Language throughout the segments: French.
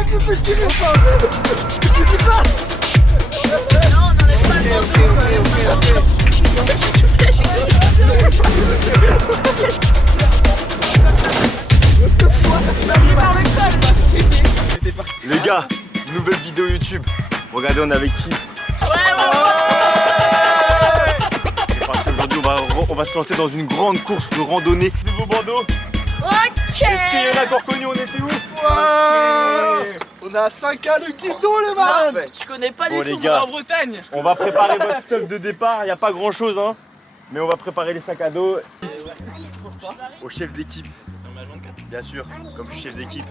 Ah, tu peux tirer ça. Qu'est-ce qui se passe? Non, on n'enlève pas le bandeau. Les gars, nouvelle vidéo YouTube. Regardez, on est avec qui? C'est parti, aujourd'hui on va se lancer dans une grande course de randonnée. Nouveau bandeau. Ok. Est-ce qu'il y en a encore connu? On était où? On a 5K le guidon les marins. Je connais pas Bon du les tout. gars, En Bretagne. on va préparer votre stuff de départ. Il n'y a pas grand chose hein, mais on va préparer les sacs à dos. Au chef d'équipe. Bien sûr, comme je suis chef d'équipe.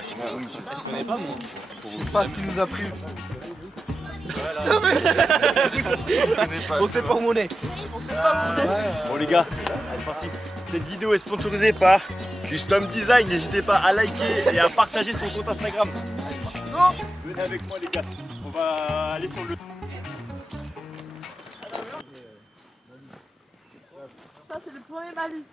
C'est pour vous monsieur. Je connais pas moi. Je sais pas ce qu'il nous a pris. Bon c'est pour mon nez. Bon les gars, c'est parti. Cette vidéo est sponsorisée par Custom Design. N'hésitez pas à liker et à partager son compte Instagram. Venez avec moi les gars. On va aller sur le... Ça, c'est le premier malus.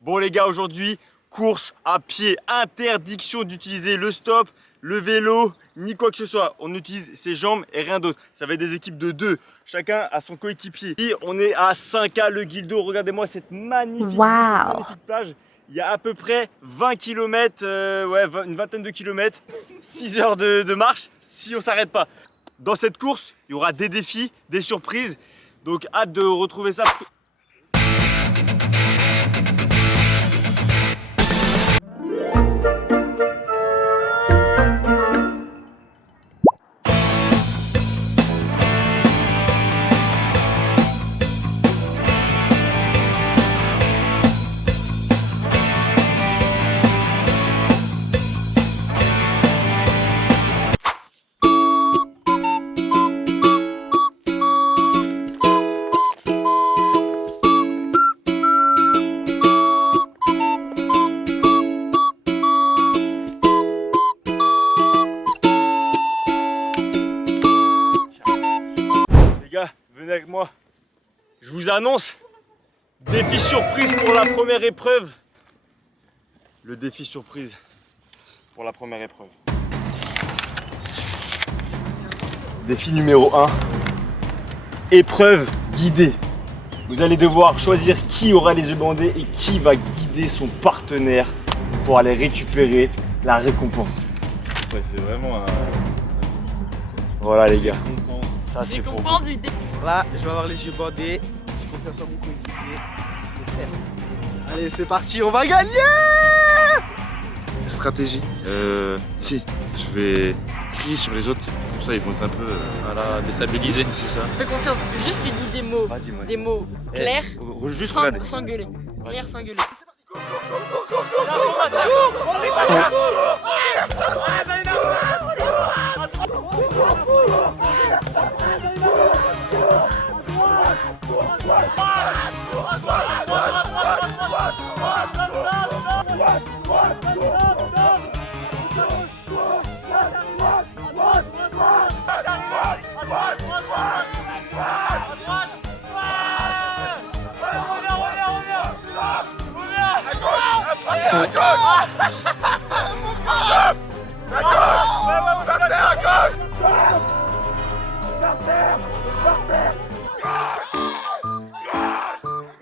Bon les gars, aujourd'hui, course à pied. Interdiction d'utiliser le stop, le vélo, ni quoi que ce soit. On utilise ses jambes et rien d'autre. Ça va être des équipes de 2. Chacun a son coéquipier. Et on est à 5K le Guildo. Regardez-moi cette magnifique plage. Il y a à peu près 20 km, une vingtaine de kilomètres, 6 heures de marche si on s'arrête pas. Dans cette course, il y aura des défis, des surprises. Donc hâte de retrouver ça. Venez avec moi. Je vous annonce, défi surprise pour la première épreuve. Le défi surprise pour la première épreuve. Défi numéro 1. Épreuve guidée. Vous allez devoir choisir qui aura les yeux bandés et qui va guider son partenaire pour aller récupérer la récompense. Ouais, c'est vraiment un... Voilà les gars. Ça c'est pour vous. Là, je vais avoir les yeux bandés. Je confiance en mon coéquipier. Allez, c'est parti, on va gagner! Stratégie. Si, je vais crier sur les autres. Comme ça, ils vont être un peu déstabilisés. C'est ça. Fais confiance. Juste tu dis des mots. Vas-y, moi. Des mots clairs. Juste sans, regarder. sans gueuler. Clair sans gueuler.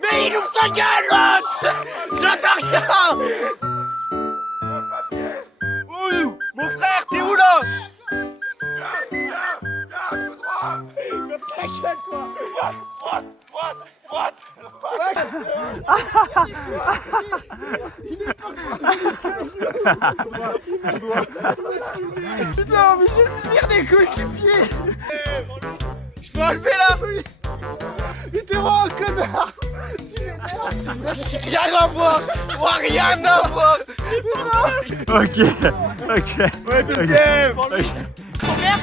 Mais il ouvre sa gueule l'autre! J'entends rien! Oui, mon frère, t'es où là? Viens, tout droit! Ta gueule toi! Droite! Putain, mais j'ai le pire des coéquipiers! Je peux enlever là? Oui! Mais t'es vraiment un connard! J'ai rien à voir! Moi, rien à voir! Ok. Ouais, deuxième! Première.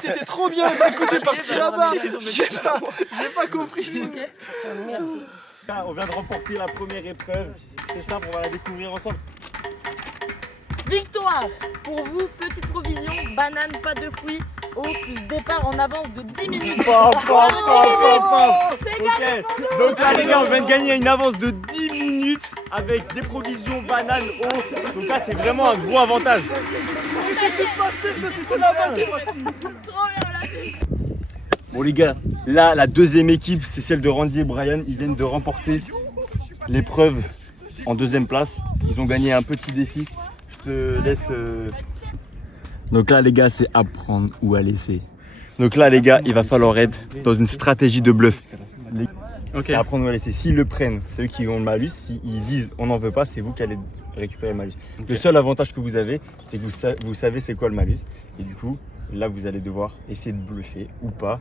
T'étais trop bien d'un côté parti là-bas! J'ai pas compris! On vient de remporter la première épreuve. C'est simple, on va la découvrir ensemble. Victoire. Pour vous, petite provision, banane, pas de fruits. Au plus départ en avance de 10 minutes. Ok. C'est gagné. Donc là les gars, on vient de gagner une avance de 10 minutes. avec des provisions, bananes, eau. Donc là, c'est vraiment un gros avantage. Bon les gars, là la deuxième équipe c'est celle de Randy et Brian. Ils viennent de remporter l'épreuve en deuxième place. Ils ont gagné un petit défi. Je te laisse... Donc là les gars c'est apprendre ou à laisser. Donc là les gars il va falloir être dans une stratégie de bluff. C'est apprendre ou à laisser. S'ils le prennent, c'est eux qui ont le malus. S'ils disent on n'en veut pas, c'est vous qui allez récupérer le malus. Le seul avantage que vous avez, c'est que vous savez c'est quoi le malus. Et du coup, là vous allez devoir essayer de bluffer ou pas.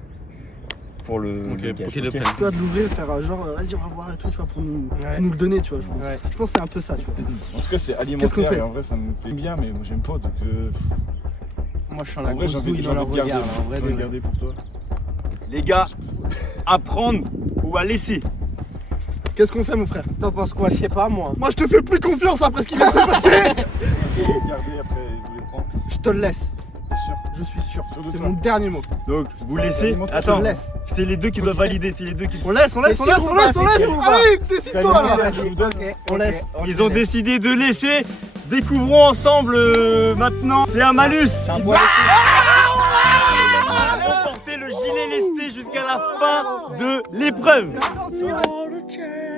Pour le pour qu'ils le prennent. Tu vois, de l'ouvrir, faire genre vas-y on va voir et tout, tu vois, pour nous le donner, tu vois, je pense. Je pense que c'est un peu ça, tu vois. En tout cas c'est alimentaire. Qu'est-ce qu'on fait? Et en vrai ça me fait bien, mais moi j'aime pas donc Moi je sens en la vrai grosse douille dans leur regard, en vrai, de garder pour toi. Les gars, apprendre ou à laisser. Qu'est-ce qu'on fait mon frère? T'en penses quoi? Je sais pas moi. Moi je te fais plus confiance après ce qui vient de se passer. Garder après vous les prendre. Je te le laisse, C'est sûr. je suis sûr. Sûr de C'est toi. mon dernier mot. Donc vous laissez. Je te Attends, le laisse. c'est les deux qui doivent valider. C'est les deux qui. On laisse. Allez, décide-toi là. Je vous donne. On laisse. Ils ont décidé de laisser. Découvrons ensemble maintenant. C'est un malus. Remporter le gilet lesté jusqu'à la fin de l'épreuve.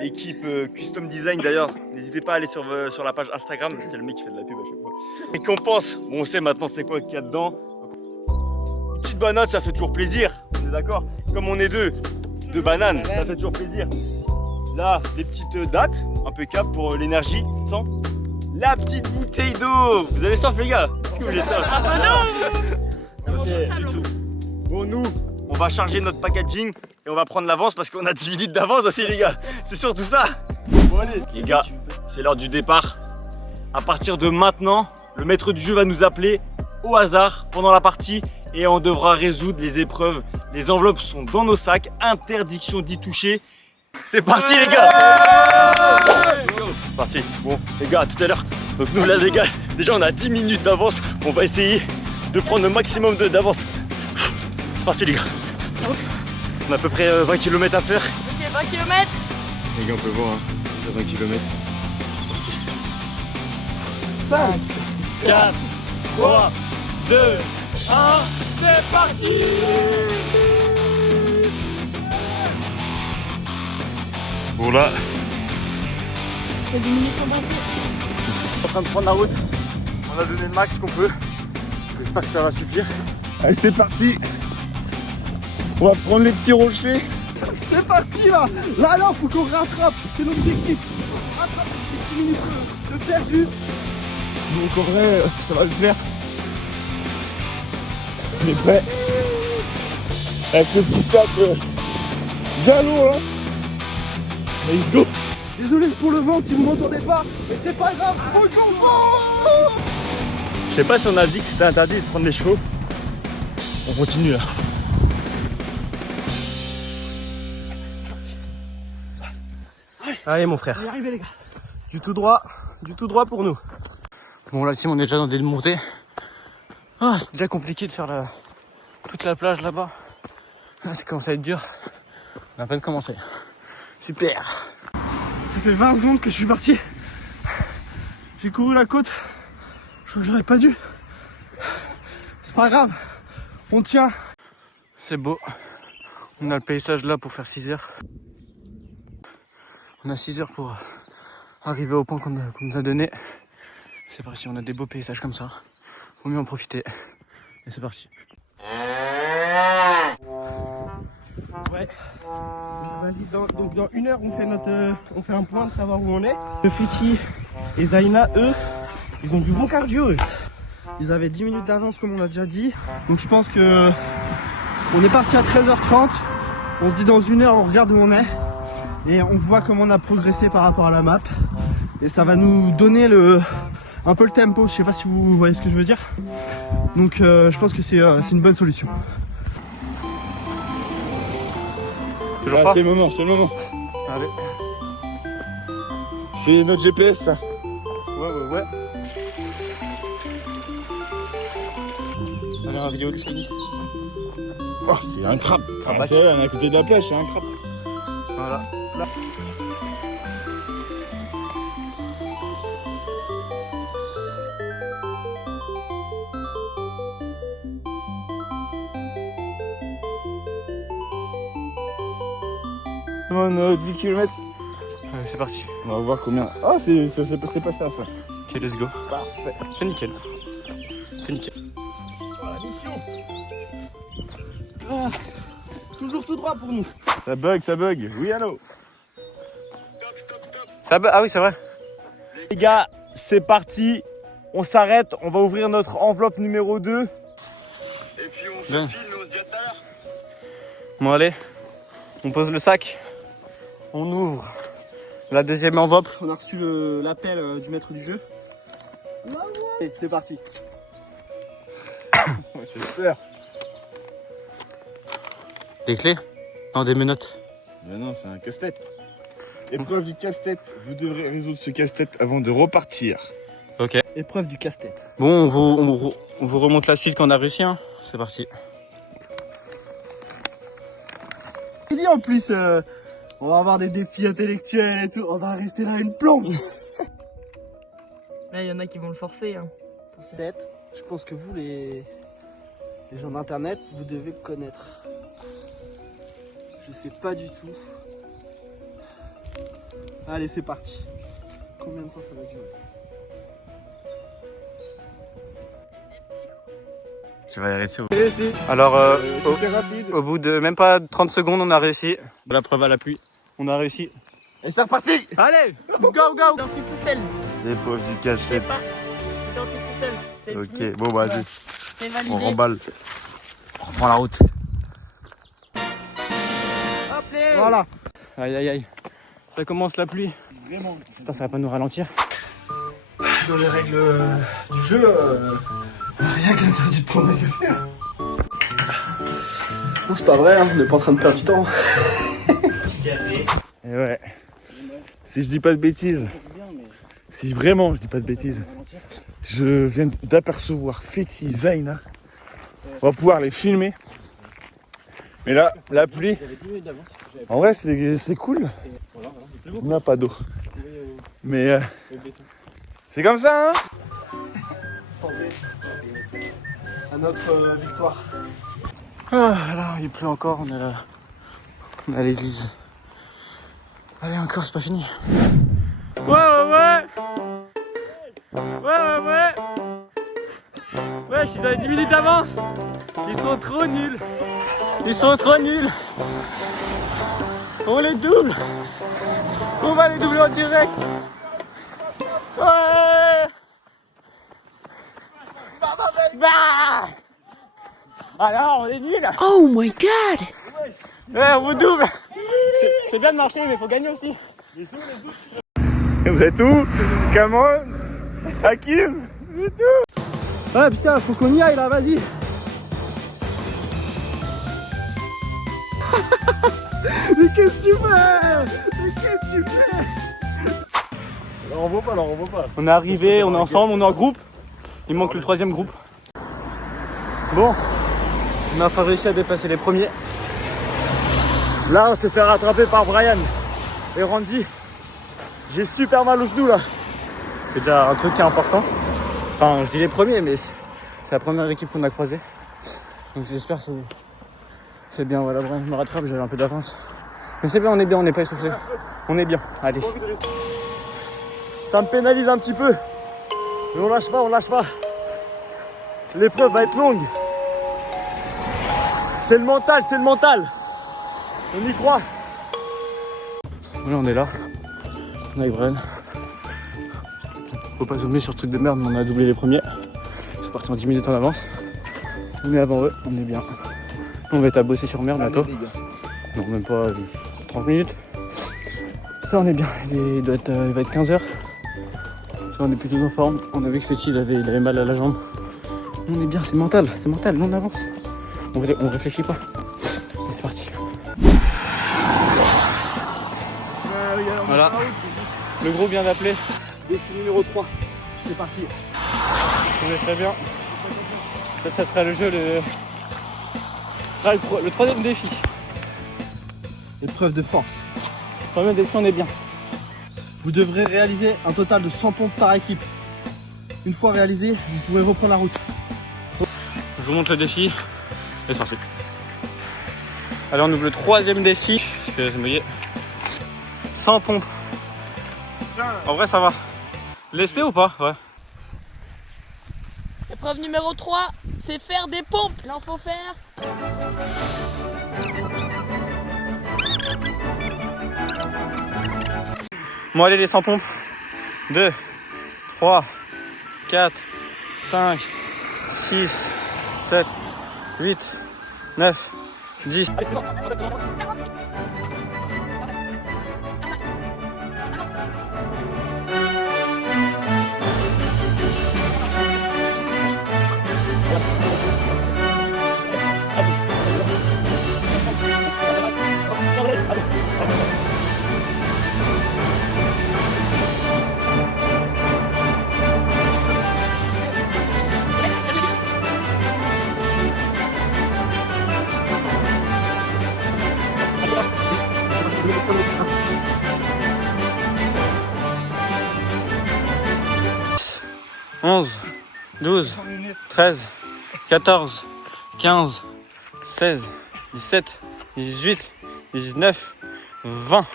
L'équipe Custom Design d'ailleurs, n'hésitez pas à aller sur la page Instagram. C'est le mec qui fait de la pub à chaque fois. Récompense, bon on sait maintenant c'est quoi qu'il y a dedans. Une petite banane ça fait toujours plaisir, on est d'accord. Comme on est deux bananes, ça fait toujours plaisir. Là, des petites dattes, impeccable pour l'énergie. Sans la petite bouteille d'eau. Vous avez soif les gars? Est-ce que vous voulez ça? Ah non. Ok. Bon nous, on va charger notre packaging et on va prendre l'avance parce qu'on a 10 minutes d'avance aussi les gars. C'est surtout ça. Bon allez les gars, c'est l'heure du départ. À partir de maintenant, le maître du jeu va nous appeler au hasard pendant la partie et on devra résoudre les épreuves. Les enveloppes sont dans nos sacs, interdiction d'y toucher. C'est parti les gars. C'est parti. Bon les gars, à tout à l'heure. Donc nous là les gars, déjà on a 10 minutes d'avance. On va essayer de prendre le maximum d'avance. C'est parti les gars. On a à peu près 20 km à faire. Ok, 20 km. Les gars on peut voir, hein. 20 km. C'est parti. 5, 4, 3, 2, 1, c'est parti. Bon là, C'est 10 minutes en bas. en train de prendre la route. On a donné le max qu'on peut. J'espère que ça va suffire. Allez c'est parti. On va prendre les petits rochers. c'est parti là. Là, faut qu'on rattrape. C'est l'objectif. Rattrape les petites 10 minutes de perdu. Donc en vrai, ça va le faire. On est prêt. Avec le petit sac bien lourd hein. Let's go. Désolé pour le vent si vous m'entendez pas, mais c'est pas grave. Faut qu'on vent. Je sais pas si on a dit que c'était interdit de prendre les chevaux. On continue là. Allez mon frère. On est arrivé les gars. Du tout droit pour nous. Bon là ici on est déjà dans des montées. Ah c'est déjà compliqué de faire toute la plage là-bas. Ah, ça commence à être dur. On a à peine commencé. Super. Ça fait 20 secondes que je suis parti. J'ai couru la côte. Je crois que j'aurais pas dû. C'est pas grave. On tient. C'est beau. On a le paysage là pour faire 6 heures. On a 6 heures pour arriver au point qu'on nous a donné. C'est parti, on a des beaux paysages comme ça. Faut mieux en profiter. Et c'est parti. Ouais. Vas-y, donc dans 1 heure on fait un point de savoir où on est. Le Fiti et Zaina, eux, ils ont du bon cardio eux. Ils avaient 10 minutes d'avance comme on l'a déjà dit. Donc je pense que on est parti à 13h30. On se dit dans 1 heure on regarde où on est. Et on voit comment on a progressé par rapport à la map. Et ça va nous donner un peu le tempo. Je sais pas si vous voyez ce que je veux dire. Donc je pense que c'est une bonne solution. C'est le moment, c'est le moment. Allez. C'est notre GPS ça. Ouais. On a la vidéo de Sony. Oh c'est un crabe. Ah, c'est vrai, on est à côté de la plage, c'est un crabe. Voilà. Demande 10 km. C'est parti. On va voir combien. Ah, c'est passé à ça. Ok, let's go. Parfait. C'est nickel. C'est nickel. Toujours tout droit pour nous. Ça bug. Oui, allô. Ah oui, c'est vrai. Les gars, c'est parti. On s'arrête, on va ouvrir notre enveloppe numéro 2. Et puis on se Bien. filme et on se dit à tout à l'heure. Bon, allez. On pose le sac. On ouvre la deuxième enveloppe. On a reçu l'appel du maître du jeu. Et c'est parti. J'espère. Des clés? Non, des menottes. Mais non, c'est un casse-tête. Épreuve du casse-tête. Vous devrez résoudre ce casse-tête avant de repartir. Ok. Épreuve du casse-tête. Bon, on vous remonte la suite qu'on a réussi. Hein. C'est parti. Il dit en plus, on va avoir des défis intellectuels et tout. On va rester là une plombe. Là, il y en a qui vont le forcer. Hein. Peut-être. Je pense que vous, les gens d'internet, vous devez connaître. Je sais pas du tout. Allez, c'est parti. Combien de temps ça va durer? Tu vas y réussir. Alors, C'était rapide. au bout de même pas 30 secondes, on a réussi. La preuve à l'appui. On a réussi. Et c'est reparti. Allez, go, go. Sorti tout seul. L'épreuve du Je sais casse-tête. pas. C'est sorti tout seul. C'est fini. Ok, bon, vas-y, C'est validé. on remballe. On reprend la route. Hop les. Voilà. Aïe, aïe, aïe. Ça commence la pluie. Vraiment. J'espère que ça va pas nous ralentir. Dans les règles du jeu, rien que l'interdit de prendre un café. Non, c'est pas vrai, hein, on n'est pas en train de perdre du temps. Et ouais. Si je dis pas de bêtises. Si vraiment je dis pas de bêtises. Je viens d'apercevoir Fetty, Zaina. On va pouvoir les filmer. Mais là, la pluie. En vrai, c'est cool. On n'a pas d'eau. Mais c'est comme ça, hein. À notre victoire. Ah, là, il pleut encore. On est là. On est à l'église. Allez, encore, c'est pas fini. Ouais. Wesh, ils avaient 10 minutes d'avance. Ils sont trop nuls. On les double. On va les doubler en direct. Ouais. Bah. Alors, on est nuls. Oh my god! Ouais, on vous double. C'est bien de marcher, mais il faut gagner aussi. Vous êtes où? Cameron? Hakim? Vous êtes où? Ah putain, faut qu'on y aille là, vas-y. Mais qu'est-ce que tu fais? Alors on voit pas. On est arrivé, on est ensemble, on est en groupe. Il manque le troisième groupe. Bon, on a enfin réussi à dépasser les premiers. Là, on s'est fait rattraper par Brian et Randy. J'ai super mal au genou là. C'est déjà un truc qui est important. Enfin, je dis les premiers, mais c'est la première équipe qu'on a croisée. Donc j'espère que c'est bien. Voilà, Brian me rattrape, j'avais un peu d'avance. Mais c'est bien, on n'est pas essoufflé. On est bien, allez. Ça me pénalise un petit peu. Mais on lâche pas. L'épreuve va être longue. C'est le mental. On y croit. Voilà, on est là. On est avec Brian. Faut pas zoomer sur ce truc de merde, mais on a doublé les premiers. Ils sont partis en 10 minutes en avance. On est avant eux, on est bien. On va être à bosser sur mer bientôt. Non, même pas 30 minutes. Ça, on est bien. Il va être 15h. Ça, on est plutôt en forme. On a vu que Fetty, il avait mal à la jambe. On est bien, c'est mental, on avance. On réfléchit pas. Et c'est parti. Voilà. Le gros vient d'appeler. Défi numéro 3. C'est parti. Ça va très bien. Ça sera le jeu, ce sera le troisième défi. Épreuve de force. Le troisième défi, on est bien. Vous devrez réaliser un total de 100 pompes par équipe. Une fois réalisé, vous pouvez reprendre la route. Je vous montre le défi. Et c'est parti. Allez, on ouvre le troisième défi. Parce que c'est mouillé. 100 pompes. En vrai, ça va. Lesté ou pas? Ouais. Épreuve numéro 3, c'est faire des pompes. Il en faut faire. Bon, allez, les 100 pompes. 2, 3, 4, 5, 6, 7, 8, 9, 10. 11, 12, 13, 14, 15, 16, 17, 18, 19, 20.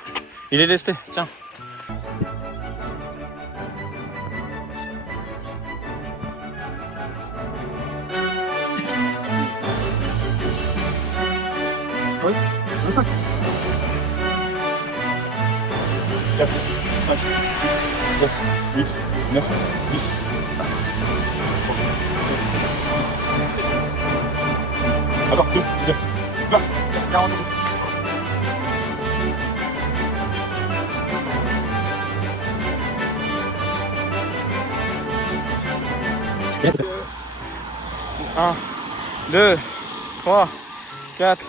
Il est lesté, tiens. Oui, 25. 4, 5, 6, 7, 8, 9, 10. Encore 2, 2, 20, 40. Un, 2, 3, 4,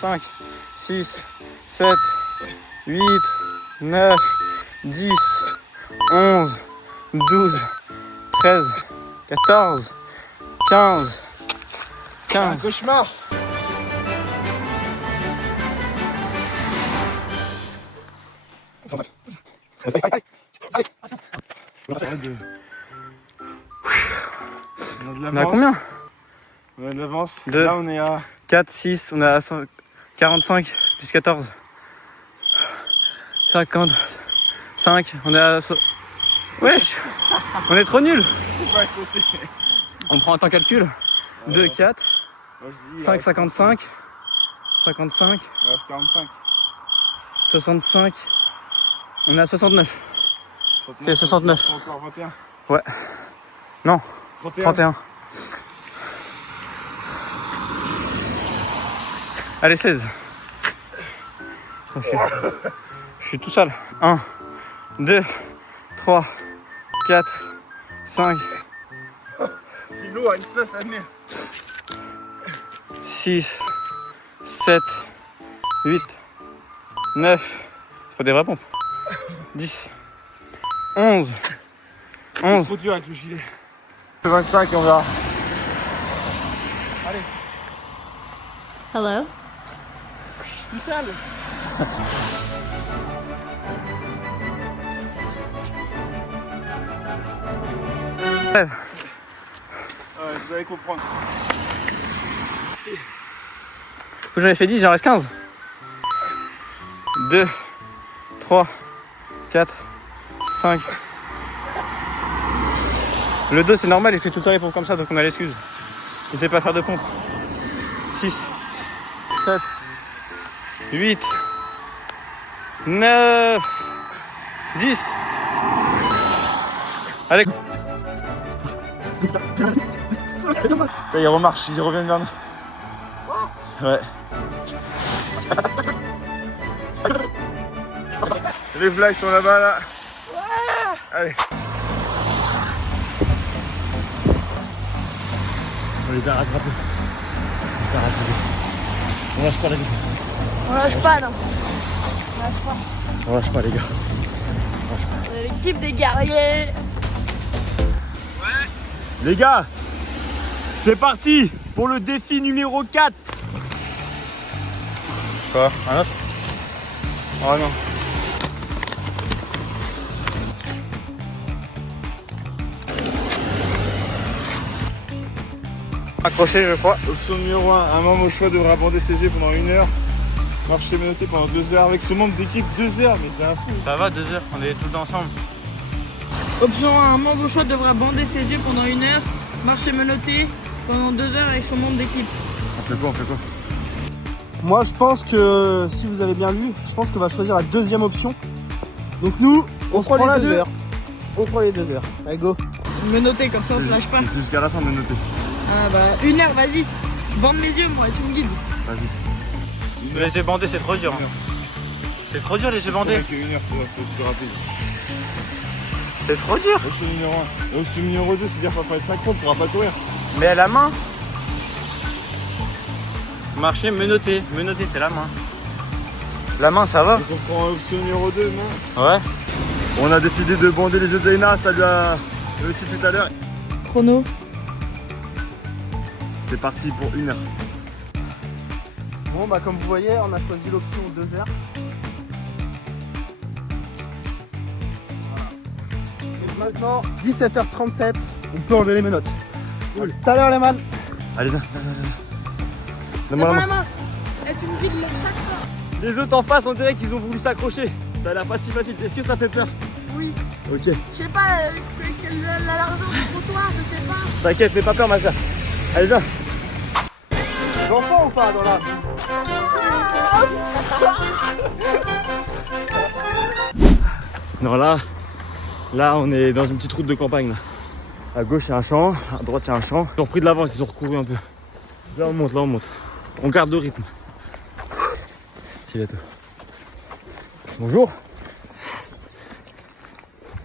5, 6, 7, 8, 9, 10, 11, 12, 13, 14, 15, Un cauchemar. On est à combien? On a de l'avance. Deux. Là, on est à 4, 6, on est à 45 plus 14. 50, 5, on est à... Wesh. On est trop nuls. On prend un temps calcul. 2, 4, 5, 55, 55, Il reste 45. 65. On est à 69. C'est 69. Encore 21. Ouais. Non, 31. Allez, 16. Je suis tout sale. 1, 2, 3, 4, 5, C'est lourd, une sauce à venir. 6, 7, 8, 9. C'est pas des vraies pompes. 10, 11, 11. Trop dur avec le gilet. 25 et on verra. Hello. Tout sale. Vous allez comprendre. J'en ai fait 10, j'en reste 15. 2, 3, 4, 5. Le 2 c'est normal, il fait tout le temps les pompes comme ça, donc on a l'excuse. Il sait pas faire de pompe. 6, 7, 8, 9, 10. Allez. Ça, il remarche, il revient vers nous. Ouais. Les blagues sont là-bas là. Allez. On les a rattrapés. On lâche pas les gars. On lâche pas, non. On lâche pas les gars. On est l'équipe des guerriers. Les gars, c'est parti pour le défi numéro 4. Quoi? Un autre? Oh non. Accroché, je crois. Option numéro 1, un membre au choix devra bander ses yeux pendant 1 heure Marcher menotté pendant 2 heures avec ce membre d'équipe, 2 heures, mais c'est un fou. Ça va, 2 heures, on est tout le temps ensemble. Option 1, un membre au choix devra bander ses yeux pendant 1 heure, marcher menotté pendant 2 heures avec son membre d'équipe. On fait quoi, Moi je pense que, si vous avez bien lu, je pense qu'on va choisir la deuxième option. Donc nous, on se prend la 2 heures. On prend les 2 heures. Allez go. Menotté, comme ça on se lâche pas. C'est jusqu'à la fin de noter. Ah bah 1 heure, vas-y. Bande mes yeux, moi, tu me guides. Vas-y. Les yeux bandés, c'est trop dur. Hein. C'est trop dur les yeux bandés. Avec 1 heure, c'est plus rapide. C'est trop dur. Option numéro 1. Et option numéro 2, c'est-à-dire qu'il faut être synchrone, on pourra pas courir. Mais à la main. Marcher menotté. Menotté, c'est la main. La main, ça va. Donc on prend option numéro 2, non? Ouais. On a décidé de bander les yeux de Zaina, ça lui a réussi tout à l'heure. Chrono. C'est parti pour 1 heure. Bon bah comme vous voyez, on a choisi l'option 2 heures. Voilà. Donc maintenant, 17h37, on peut enlever les menottes. Cool. Tout à l'heure les man. Allez, viens. Donne-moi la main. Eh, tu me guides chaque fois. Les autres en face, on dirait qu'ils ont voulu s'accrocher. Ça a l'air pas si facile. Est-ce que ça fait peur? Oui. Ok. Je sais pas, la largeur du trottoir, je sais pas. T'inquiète, n'aie pas peur, ma soeur. Allez, viens. D'enfants ou pas dans la... Non, là, on est dans une petite route de campagne. Là. À gauche, il y a un champ. À droite, il y a un champ. Ils ont repris de l'avance, ils ont recouru un peu. Là, on monte, là, on monte. On garde le rythme. C'est bientôt. Bonjour.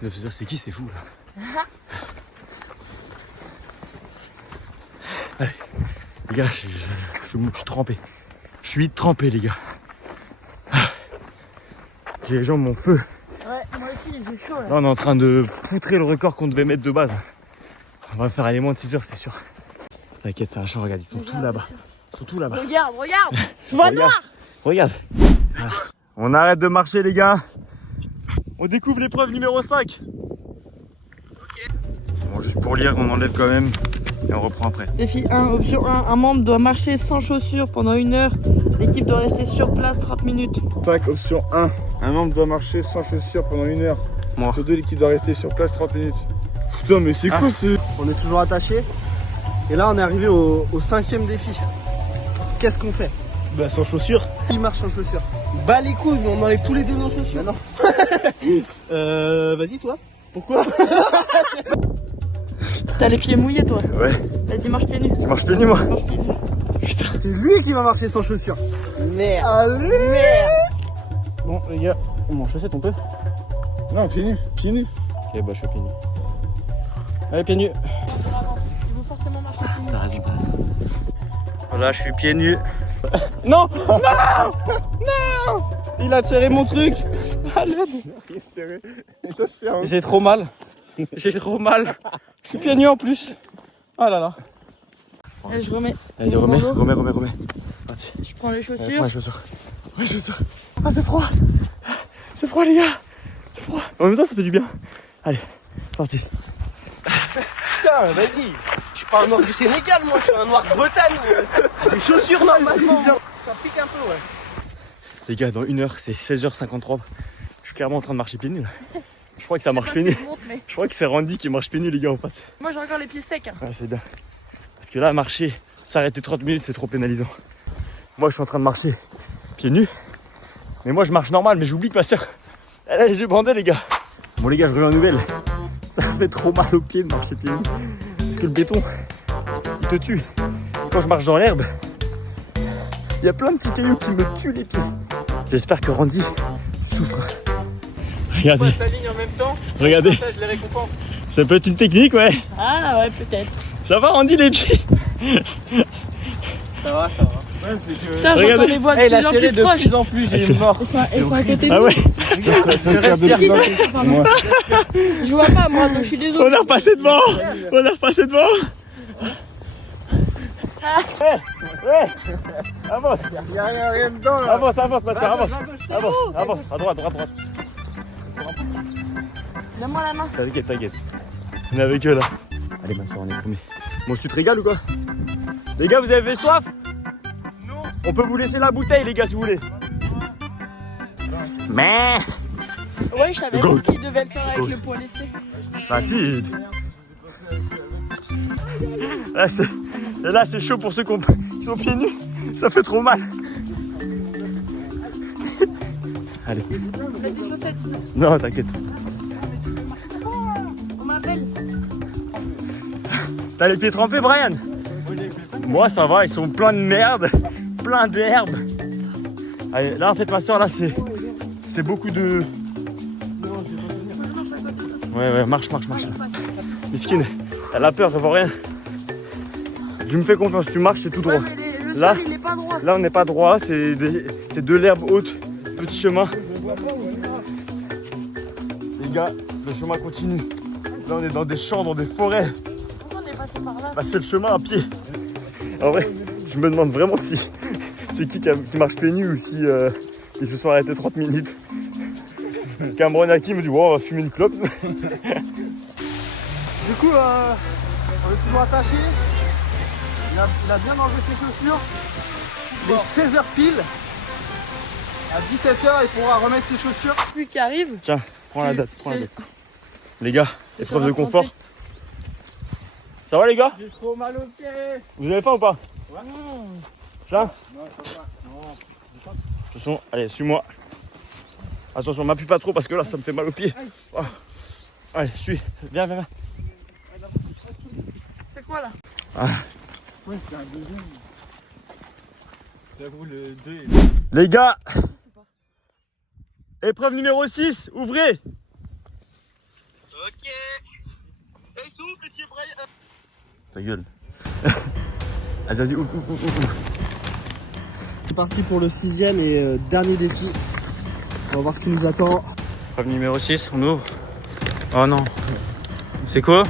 Ils doivent se dire, c'est qui, c'est fou, là. Allez, les gars, je suis trempé. Je suis trempé, les gars. J'ai les jambes, mon feu. Ouais, moi aussi, j'ai chaud là. Là, on est en train de poutrer le record qu'on devait mettre de base. On va faire aller moins de 6 heures, c'est sûr. T'inquiète, c'est un champ, regarde, ils sont tous là-bas. Ils sont tous là-bas. Regarde, je vois noir. Regarde. Ah. On arrête de marcher, les gars. On découvre l'épreuve numéro 5. Bon, juste pour lire, on enlève quand même. Et on reprend après. Défi 1, option 1, un membre doit marcher sans chaussures pendant 1 heure. L'équipe doit rester sur place 30 minutes. 5, option 1. Un membre doit marcher sans chaussures pendant 1 heure. Moi. Option 2, l'équipe doit rester sur place 30 minutes. Putain, mais c'est quoi ce... On est toujours attaché. Et là on est arrivé au 5e défi. Qu'est-ce qu'on fait? Bah sans chaussures. Il marche sans chaussures. Bah les couilles, on enlève tous les deux nos chaussures. Non. Vas-y toi. Pourquoi? T'as les pieds mouillés toi. Ouais. Vas-y, marche pieds nus. Tu marches pieds nus, moi. Marche pieds nus. C'est lui qui va marcher sans chaussures. Merde. Allez. Bon les gars, on mange chaussette on peut. Non, pieds nus, pieds nus. Ok bah je fais pieds nus. Allez pieds nus. Il faut forcément marcher pieds nus. T'as raison. Voilà, je suis pieds nus. Non. Non. Non. Il a tiré mon truc. Allez. Il est serré. Il doit se faire un... J'ai trop mal. J'ai trop mal. Je suis pieds nus en plus. Ah là là. Allez, je remets. Vas-y, remets. Parti. Je prends les Allez, chaussures. prends les chaussures. Ouais, les chaussures. Ah, c'est froid. C'est froid, les gars. C'est froid. En même temps, ça fait du bien. Allez, parti. Putain, vas-y. Je suis pas un noir du Sénégal, moi. Je suis un noir de Bretagne. J'ai des chaussures normalement. Ça pique un peu, ouais. Les gars, dans 1 heure, c'est 16h53. Je suis clairement en train de marcher pieds nus, là. Je crois que ça marche pieds nus. Je crois que c'est Randy qui marche pieds nus, les gars, en face. Moi j'ai encore les pieds secs. Hein. Ouais, c'est bien. Parce que là, marcher, s'arrêter 30 minutes, c'est trop pénalisant. Moi, je suis en train de marcher pieds nus. Mais moi, je marche normal, mais j'oublie que ma soeur, elle a les yeux bandés, les gars. Bon, les gars, je reviens aux nouvelles. Ça fait trop mal aux pieds de marcher pieds nus. Parce que le béton, il te tue. Quand je marche dans l'herbe, il y a plein de petits cailloux qui me tuent les pieds. J'espère que Randy souffre. Regardez, La ligne en même temps. regardez. Je les récompense. Ça peut être une technique, ouais. Ah ouais, peut-être. Ça va, Randy, les pieds? Ça va, ça va. Ouais, c'est que... Putain, Regardez. j'entends les voix de Eh, plus la en serrée plus de proches. plus en plus, j'ai c'est- une mort. Elles sont à côté de Ah nous. ouais? Ça sert de plus en plus. Pardon. Moi. Je vois pas moi, donc je suis désolé. On est repassé devant. On est repassé devant. Ouais. Avance. Il y a rien dedans là. Avance, ma soeur, avance. Avance. À droite. Donne-moi la main. T'inquiète. On est avec eux là. Allez, ma soeur, on est promis. Bon, tu te régales ou quoi? Les gars, vous avez soif? Non. On peut vous laisser la bouteille, les gars, si vous voulez. Mais Ouais, je savais pas ce qu'il devait le faire avec le poids lesté. bah si. Là c'est chaud pour ceux qui sont pieds nus. Ça fait trop mal. Allez. Mets des chaussettes sinon. Non, t'inquiète. On m'appelle. T'as les pieds trempés, Brian? Moi ça va, ils sont pleins de merde, plein d'herbe. Allez, là en fait ma soeur là c'est beaucoup de... Ouais, marche. Miskine, elle a peur, elle voit rien. Tu me fais confiance, tu marches, c'est tout droit. Le Là, sol, il est pas droit. Là on n'est pas droit, c'est de l'herbe haute, petit chemin. Les gars, le chemin continue. Là on est dans des champs, dans des forêts. Pourquoi on est passé par là? Bah c'est le chemin à pied. En vrai, je me demande vraiment si c'est qui marche pieds nus ou si ils se sont arrêtés 30 minutes. Cameron Aki me dit wow, on va fumer une clope. Du coup, on est toujours attaché. Il a bien enlevé ses chaussures. Il est 16h pile. À 17h, il pourra remettre ses chaussures. Lui qui arrive. Tiens, prends la date. C'est- Les gars, épreuve de confort. Ça va les gars? J'ai trop mal aux pieds. Vous avez faim ou pas? Ouais. Ça? Non, ça va. Non. De toute façon, allez, suis-moi. Attention, m'appuie pas trop parce que là, ça me fait mal aux pieds. Oh. Allez, suis. Viens. C'est quoi là? Ouais, c'est un deuxième. J'avoue, le 2 Les gars, épreuve numéro 6, ouvrez. Ok. Et souffle, petit Brian. Ta gueule. Vas-y, ouvre. C'est parti pour le 6e et dernier défi. On va voir ce qui nous attend. Épreuve numéro 6, on ouvre. Oh non. C'est quoi?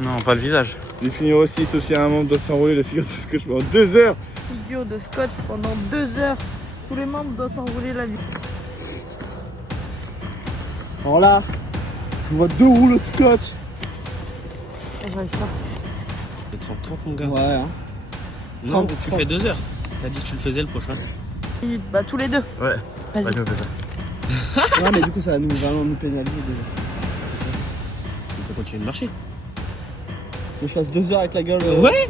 Non, pas le visage. Défi numéro 6, aussi un membre doit s'enrouler le figure de scotch pendant 2 heures. Figure de scotch pendant 2 heures. Tous les membres doivent s'enrouler la vie. Alors là, je vois 2 rouleaux de scotch. J'arrive pas. C'est 30 mon gars. Ouais, hein. Non, 30, tu fais 2 heures. T'as dit que tu le faisais le prochain. Bah tous les deux. Ouais. Vas-y. on fait ça. Ouais, mais du coup, ça va vraiment nous pénaliser déjà. On peut continuer de marcher. Faut que je fasse 2 heures avec la gueule. Ouais.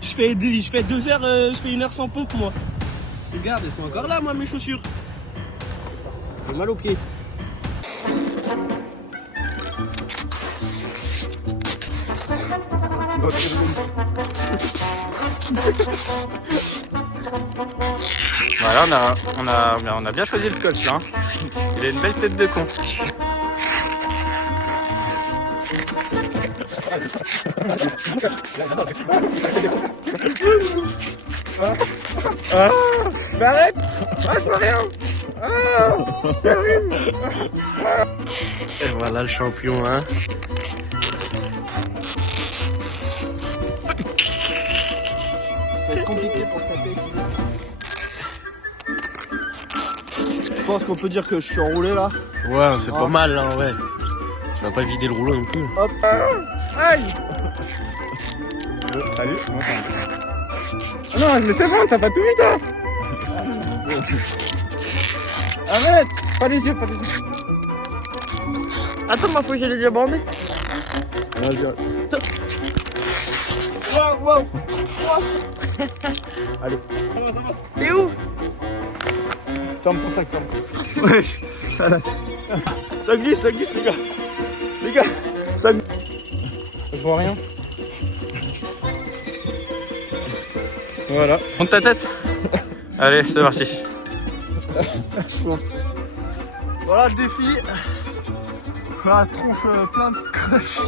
Je fais 2 heures, je fais 1 heure sans pompe moi. Regarde, elles sont encore là moi mes chaussures. J'ai mal aux pieds. Voilà, on a bien choisi le scotch là. Hein. Il a une belle tête de con. Et voilà le champion hein. Ça va être compliqué pour taper ici. Je pense qu'on peut dire que je suis enroulé là. Ouais, c'est pas mal là ouais. Tu vas pas vider le rouleau non plus. Hop. Aïe. Salut. Ah non, mais c'est bon, t'as pas tout mis toi. Arrête. Pas les yeux. Attends, moi faut que j'ai les yeux bandés. Vas-y. Wow. Allez. T'es où? Ferme ton sac, ferme. Ouais. Voilà. Ça glisse les gars. Les gars, ça glisse. Je vois rien. Voilà. Monte ta tête. Allez, c'est parti. Voilà le défi. La tronche plein de scotch.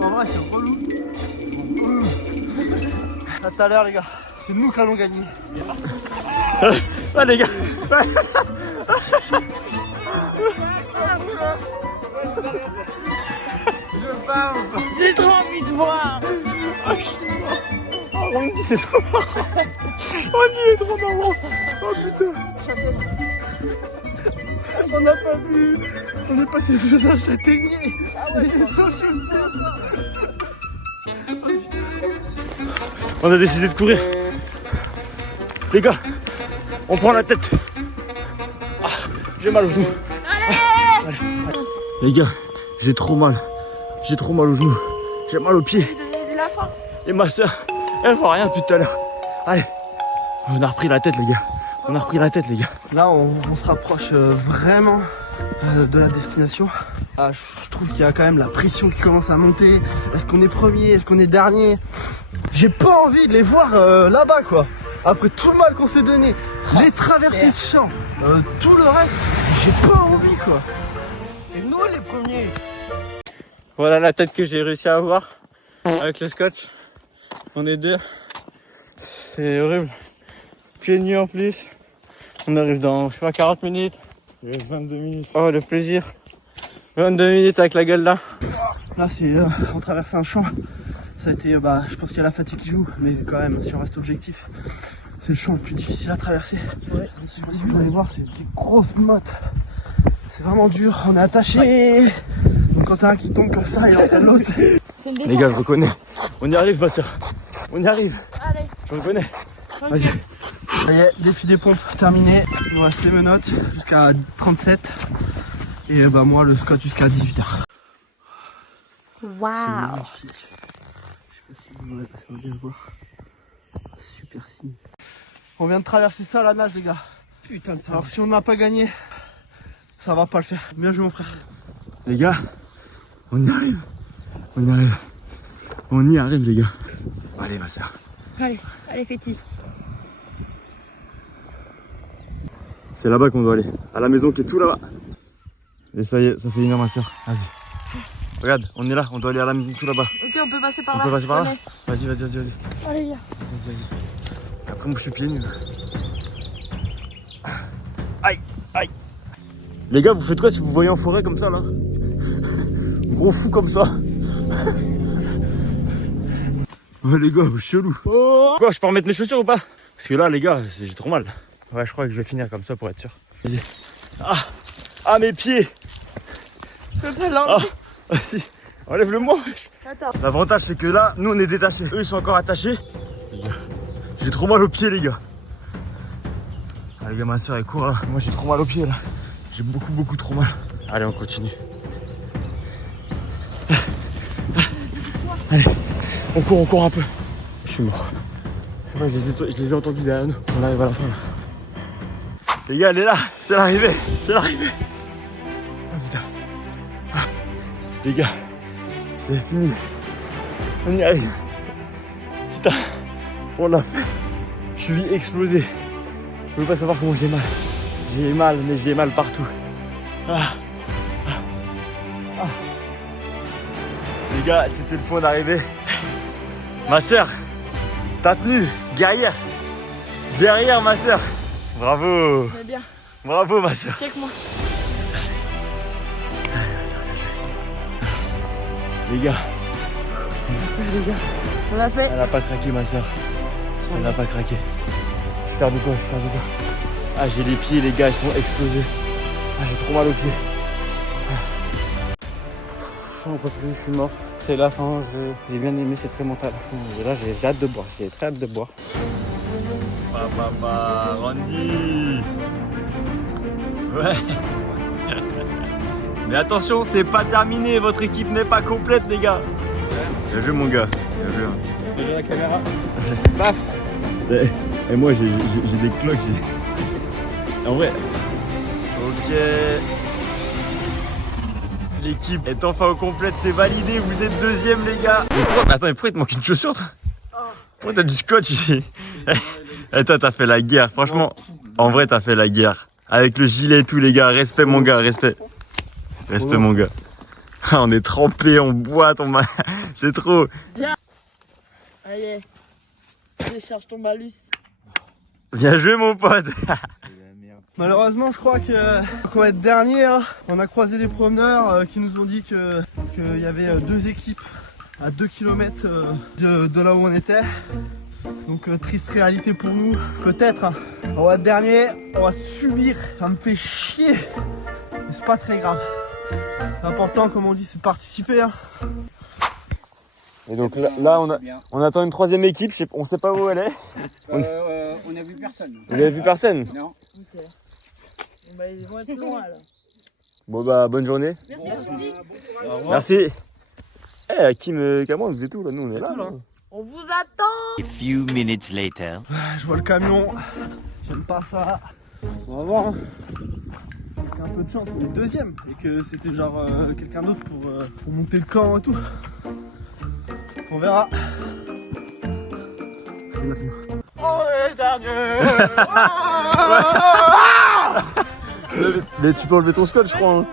En vrai, c'est relou. À tout à l'heure, les gars. C'est nous qui allons gagner. Ouais, les gars. Je parle. J'ai trop envie de voir. On me dit c'est trop marrant. On dit est trop marrant. Oh putain. On n'a pas vu. On est passé sous un châtaignier. Ah ouais, c'est sans chaussures. On a décidé de courir. Les gars, on prend la tête. Ah, j'ai mal aux genoux. Allez. Les gars, j'ai trop mal. J'ai trop mal aux genoux. J'ai mal aux pieds. Et ma soeur, elle voit rien depuis tout à l'heure. Allez, on a repris la tête les gars. On a repris la tête les gars. Là, on se rapproche vraiment de la destination. Ah, je trouve qu'il y a quand même la pression qui commence à monter. Est-ce qu'on est premier? Est-ce qu'on est dernier? J'ai pas envie de les voir là-bas quoi. Après tout le mal qu'on s'est donné, les traversées de champs, tout le reste, j'ai pas envie quoi. Et nous les premiers. Voilà la tête que j'ai réussi à avoir avec le scotch. On est deux. C'est horrible. Pieds nus en plus. On arrive dans, je sais pas, 40 minutes. Il reste 22 minutes. Oh, le plaisir. 22 minutes avec la gueule là. Là, c'est on traverse un champ. Ça a été, je pense qu'il y a la fatigue qui joue, mais quand même, si on reste objectif, c'est le champ le plus difficile à traverser. Ouais, si vous allez voir, c'est des grosses mottes. C'est vraiment dur. On est attaché. Donc quand t'as un qui tombe comme ça, il en fait l'autre. Les gars, je reconnais. On y arrive ma soeur. On y arrive. Allez. Je reconnais. Vas-y. Ça y est, défi des pompes terminé. Il nous reste les menottes jusqu'à 37. Et moi le scotch jusqu'à 18h. Waouh. Je sais pas si vous allez passer bien voir. Super signe. On vient de traverser ça à la nage les gars. Putain de ça. Alors si on n'a pas gagné, ça va pas le faire. Bien joué mon frère. Les gars, on y arrive. On y arrive. On y arrive les gars. Allez ma soeur. Allez, allez Féti. C'est là-bas qu'on doit aller. À la maison qui est tout là-bas. Et ça y est, ça fait 1 heure ma soeur. Vas-y. Regarde, on est là, on doit aller à la maison tout là-bas. Ok, on peut passer par On là. peut passer par là. Allez. Vas-y, vas-y, vas-y, vas-y. Allez, viens. Vas-y, vas-y. Après moi je suis pieds nus. Aïe, aïe. Les gars, vous faites quoi si vous voyez en forêt comme ça là? Gros fou comme ça. Ouais les gars, chelou. Quoi, je peux remettre mes chaussures ou pas? Parce que là les gars, j'ai trop mal. Ouais, je crois que je vais finir comme ça pour être sûr. Vas-y. Ah mes pieds. Je peux pas l'enlever. Ah si, enlève-le-moi. Attends. L'avantage c'est que là, nous on est détachés. Eux ils sont encore attachés. Les gars, j'ai trop mal aux pieds les gars. Ah les gars, ma soeur elle court là. Moi j'ai trop mal aux pieds là. J'ai beaucoup trop mal. Allez, on continue. Allez, on court un peu. Je suis mort. Je sais pas, je les ai entendus derrière nous. On arrive à la fin là. Les gars, elle est là. C'est l'arrivée. C'est l'arrivée. Oh putain. Ah. Les gars, c'est fini. On y arrive. Putain, on l'a fait. Je suis explosé. Vous pouvez pas savoir comment j'ai mal. J'ai mal, mais j'ai mal partout. Les gars, c'était le point d'arrivée. Ma soeur, t'as tenu, guerrière. Derrière ma soeur. Bravo. C'est bien. Bravo ma soeur. Check-moi. Les gars, On l'a fait. elle a pas craqué ma soeur. Elle n'a pas craqué. Je suis fier de toi, je suis fier de toi. Ah, j'ai les pieds, les gars, ils sont explosés. Ah, j'ai trop mal aux pieds. J'en peux plus, je suis mort. C'est la fin, j'ai bien aimé, c'est très mental. Et là, j'ai hâte de boire, j'ai très hâte de boire. Papa, Randy. Ouais. Mais attention, c'est pas terminé, votre équipe n'est pas complète les gars. Bien vu mon gars, bien vu. Déjà la caméra. Paf. Et moi, j'ai des cloques. En vrai. Ok. L'équipe est enfin complète, c'est validé, vous êtes deuxième les gars. Attends, mais pourquoi il te manque une chaussure toi? Pourquoi t'as du scotch? Et toi t'as fait la guerre, franchement. En vrai t'as fait la guerre. Avec le gilet et tout les gars, respect mon gars, respect. Respect mon gars. On est trempé, on boite, c'est trop. Allez. Décharge ton malus. Bien joué mon pote. Malheureusement, je crois qu'on va être dernier. Hein. On a croisé des promeneurs qui nous ont dit qu'il y avait 2 équipes à 2 km de là où on était. Donc triste réalité pour nous, peut-être. Hein. On va être dernier, on va subir. Ça me fait chier, mais c'est pas très grave. L'important, comme on dit, c'est de participer. Hein. Et donc là on attend une troisième équipe, on sait pas où elle est. On a vu personne. Vous avez vu personne? Non. Ok. Bon, bah, ils vont être loin là. Bon bah bonne journée. Merci. Eh Hakim, Cameron, vous êtes où là? Nous on est là. On vous attend. A few minutes later. Je vois le camion. J'aime pas ça. On va voir. Hein. Avec un peu de chance, on est deuxième. Et que c'était genre quelqu'un d'autre pour monter le camp et tout. On verra. On est dernier. Mais tu peux enlever ton scotch, je crois. Hein.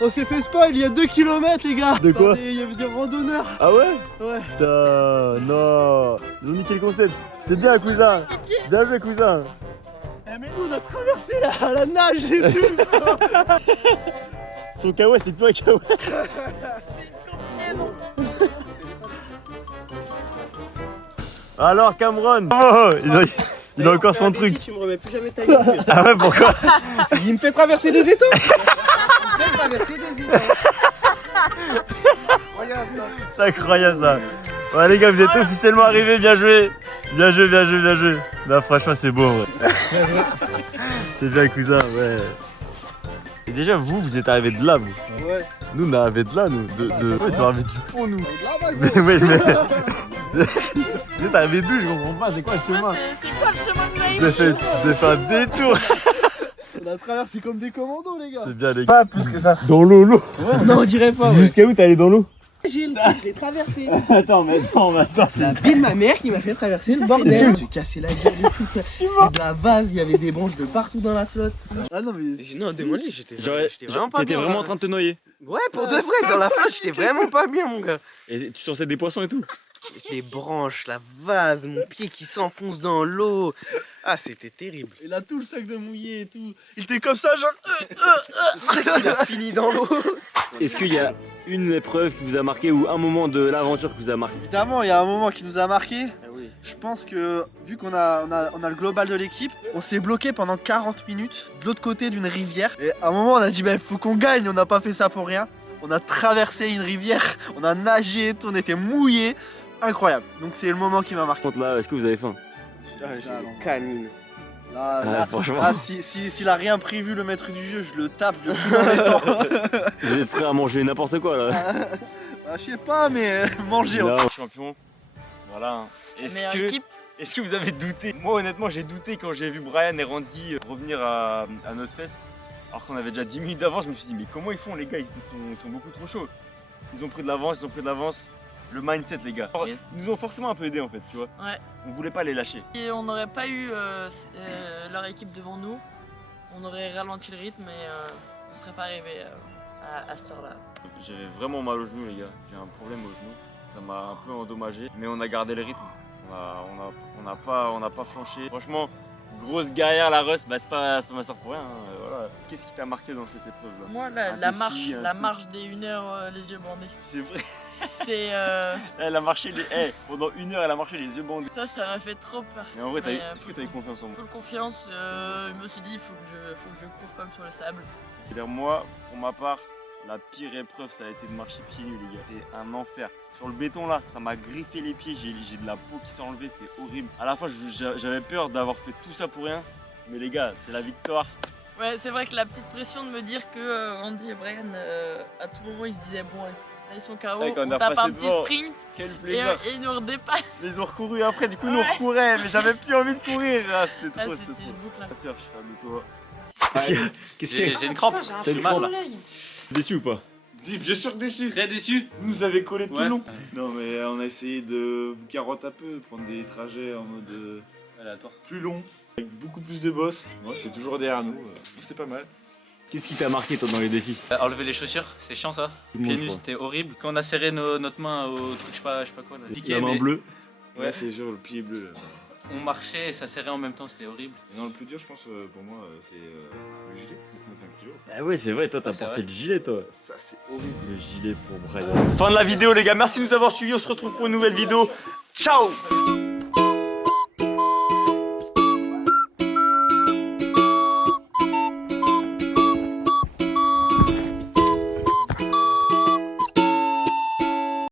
On s'est fait spoil il y a 2 km les gars. De quoi? Il y avait des randonneurs. Ah ouais? Ouais. Putain, non. Ils ont niqué le concept. C'est bien, cousin. Bien joué, cousin. Eh mais nous on a traversé la nage et tout. Son kawaii, c'est plus un kawaii. Alors, Cameron. Oh, il a encore son truc. Tu me remets plus jamais ta gueule. Ah ouais, pourquoi? Il me fait traverser des étangs. Il me fait traverser des étangs. C'est incroyable ça. Ouais les gars, vous êtes officiellement arrivés, bien joué. Bien joué, bien joué, bien joué. Non, franchement, c'est beau, ouais. C'est bien, cousin, ouais. Et déjà, vous êtes arrivés de là, vous. Ouais. Nous, on est arrivés de là, nous. Ouais, t'es arrivé du pont, nous. Là-bas, Mais gros. ouais, mais. Vous êtes arrivé d'où? Je comprends pas, c'est quoi le chemin? C'est quoi le chemin que Vous avez fait un détour. On a traversé comme des commandos les gars. C'est bien, les gars. Pas plus que ça. Dans l'eau. Non on dirait pas. Jusqu'à où t'es allé dans l'eau? Gilles, j'ai traversé. Attends, mais attends, C'est la vie de ma mère qui m'a fait traverser le bordel. J'ai cassé la gueule et tout. C'est de la vase, il y avait des branches de partout dans la flotte. Ah non mais. Non, démoli, j'étais Genre, t'étais vraiment en train de te noyer. Ouais, pour de vrai, dans la flotte, j'étais vraiment pas bien, mon gars. Et tu sortais des poissons et tout. Des branches, la vase, mon pied qui s'enfonce dans l'eau. Ah, c'était terrible. Il a tout le sac de mouillé et tout. Il était comme ça, genre. Il a fini dans l'eau. Est-ce qu'il y a une épreuve qui vous a marqué ou un moment de l'aventure qui vous a marqué? Évidemment, il y a un moment qui nous a marqué. Je pense que, vu qu'on a le global de l'équipe, on s'est bloqué pendant 40 minutes de l'autre côté d'une rivière. Et à un moment, on a dit, bah, faut qu'on gagne, on n'a pas fait ça pour rien. On a traversé une rivière, on a nagé, on était mouillés. Incroyable. Donc, c'est le moment qui m'a marqué. Par contre, là, est-ce que vous avez faim? Ah, j'ai les canines. Là, franchement. là, s'il a rien prévu, le maître du jeu, je le tape, je le fous dans les dents. Vous êtes prêts à manger n'importe quoi là? Bah, je sais pas, mais manger. Là, champion. Voilà. Meilleure équipe. Est-ce que vous avez douté? Moi honnêtement j'ai douté quand j'ai vu Brian et Randy revenir à notre fesse. Alors qu'on avait déjà 10 minutes d'avance, je me suis dit mais comment ils font les gars, ils sont beaucoup trop chauds. Ils ont pris de l'avance, Le mindset les gars. Yes. Ils nous ont forcément un peu aidé en fait, tu vois. Ouais. On voulait pas les lâcher. Et on n'aurait pas eu leur équipe devant nous, on aurait ralenti le rythme et on serait pas arrivé à cette heure-là. J'avais vraiment mal au genou les gars, j'ai un problème au genou. Ça m'a un peu endommagé, mais on a gardé le rythme. On n'a pas flanché. Franchement, grosse guerrière la Russ, bah c'est pas ma soeur pour rien. Hein. Voilà. Qu'est-ce qui t'a marqué dans cette épreuve là? Moi la marche des 1 heure les yeux bandés. C'est vrai. C'est Elle a marché pendant 1 heure, elle a marché les yeux bandés. ça m'a fait trop peur. Mais en vrai, Mais, est-ce que t'avais confiance en moi? Full confiance, je me suis dit il faut que je cours comme sur le sable. C'est-à-dire moi, pour ma part, la pire épreuve ça a été de marcher pieds nus les gars. C'était un enfer. Sur le béton là, ça m'a griffé les pieds, j'ai de la peau qui s'est enlevée, c'est horrible. À la fin j'avais peur d'avoir fait tout ça pour rien. Mais les gars, c'est la victoire. Ouais, c'est vrai que la petite pression de me dire que Randy et Brian, à tout moment ils se disaient bon, là ils sont KO, Ouais, quand on a tape passé un petit devant. sprint Quel et plaisir. ils nous redépassent. Mais ils ont recouru après, du coup nous on Ouais. recourait, mais j'avais plus envie de courir. Ah, c'était Ah, trop, c'était c'était une trop. boucle là. Ma soeur, je suis fier de toi. Qu'est-ce qu'il y a? J'ai une crampe. T'as J'ai mal là. Déçu ou pas? Bien sûr que déçu. Très déçu. Vous nous avez collé tout Ouais. le long. Non mais on a essayé de vous carotter un peu, prendre des trajets en mode Aléatoire. plus long, avec beaucoup plus de boss. Moi c'était toujours derrière nous, c'était pas mal. Qu'est-ce qui t'a marqué toi dans les défis? Enlever les chaussures, c'est chiant ça. Tout le Pieds monde, nus, je crois. c'était horrible. Quand on a serré notre main au truc, je sais pas quoi, là. Piqué, La main mais bleue. Ouais, c'est genre le pied bleu là. on marchait et ça serrait en même temps, c'était horrible. Et non, le plus dur je pense pour moi c'est le gilet. Enfin, le gilet. Ah ouais, c'est vrai, toi t'as Ouais, c'est porté vrai. le gilet toi. Ça c'est horrible. Le gilet pour Brian. Fin de la vidéo les gars, merci de nous avoir suivis, on se retrouve pour une nouvelle vidéo. Ciao.